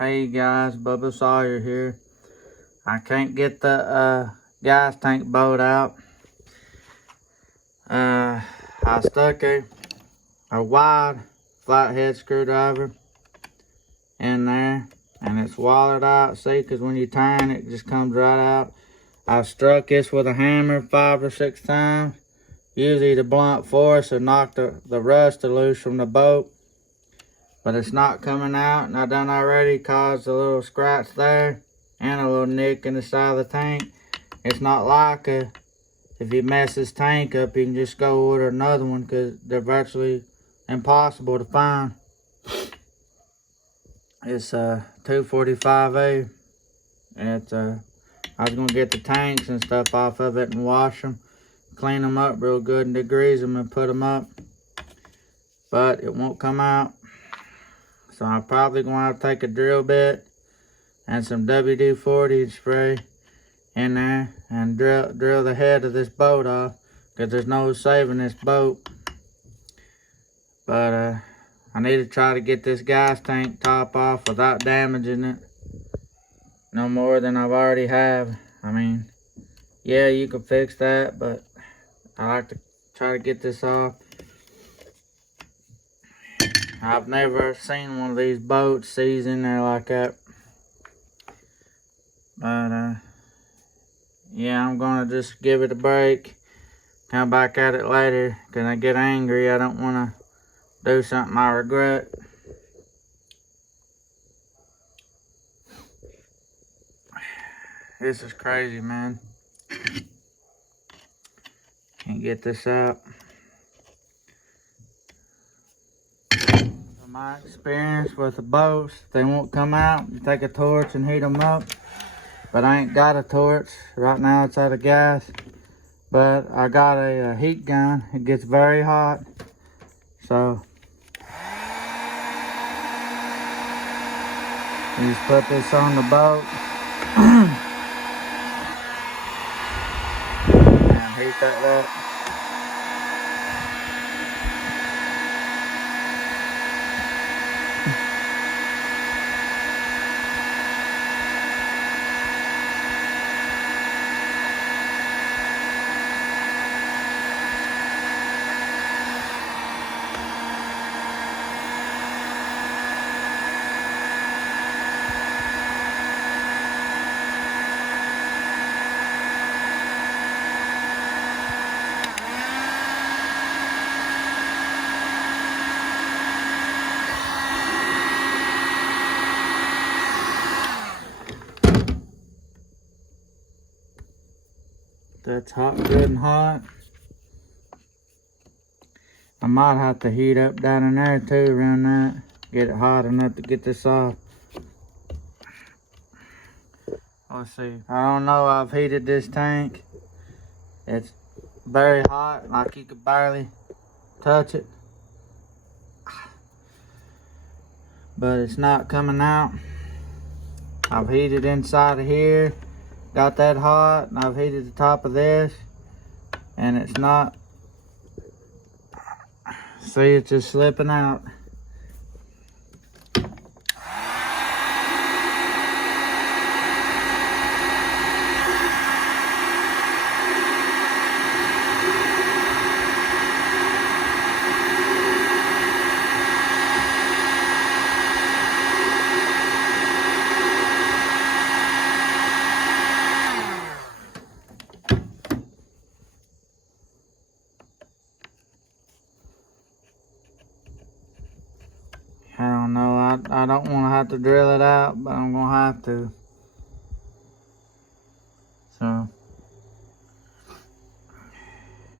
Hey guys, Bubba Sawyer here. I can't get the gas tank bolt out. I stuck a wide flathead screwdriver in there and it's walled out. See, because when you turn it just comes right out. I've struck this with a hammer 5 or 6 times. Usually the blunt force will knock the rust loose from the bolt. But it's not coming out, and I done already caused a little scratch there and a little nick in the side of the tank. It's not like if you mess this tank up, you can just go order another one because they're virtually impossible to find. It's 245A. I was gonna get the tanks and stuff off of it and wash them, clean them up real good and degrease them and put them up, but it won't come out. So I'm probably going to have to take a drill bit and some WD-40 and spray in there and drill the head of this bolt off because there's no saving this bolt. But I need to try to get this gas tank top off without damaging it no more than I've already have. I mean, yeah, you can fix that, but I like to try to get this off. I've never seen one of these boats seized in there like that. But, yeah, I'm going to just give it a break. Come back at it later. Because I get angry. I don't want to do something I regret. This is crazy, man. Can't get this out. My experience with the boats, they won't come out. You take a torch and heat them up, but I ain't got a torch right now. It's out of gas, but I got a heat gun. It gets very hot, so you just put this on the boat and heat that up. That's hot, good and hot. I might have to heat up down in there too around that. Get it hot enough to get this off. Let's see. I don't know, I've heated this tank. It's very hot, like you could barely touch it. But it's not coming out. I've heated inside of here. Got that hot, and I've heated the top of this, and it's not. See, it's just slipping out. I don't know, I don't want to have to drill it out, but I'm going to have to. So.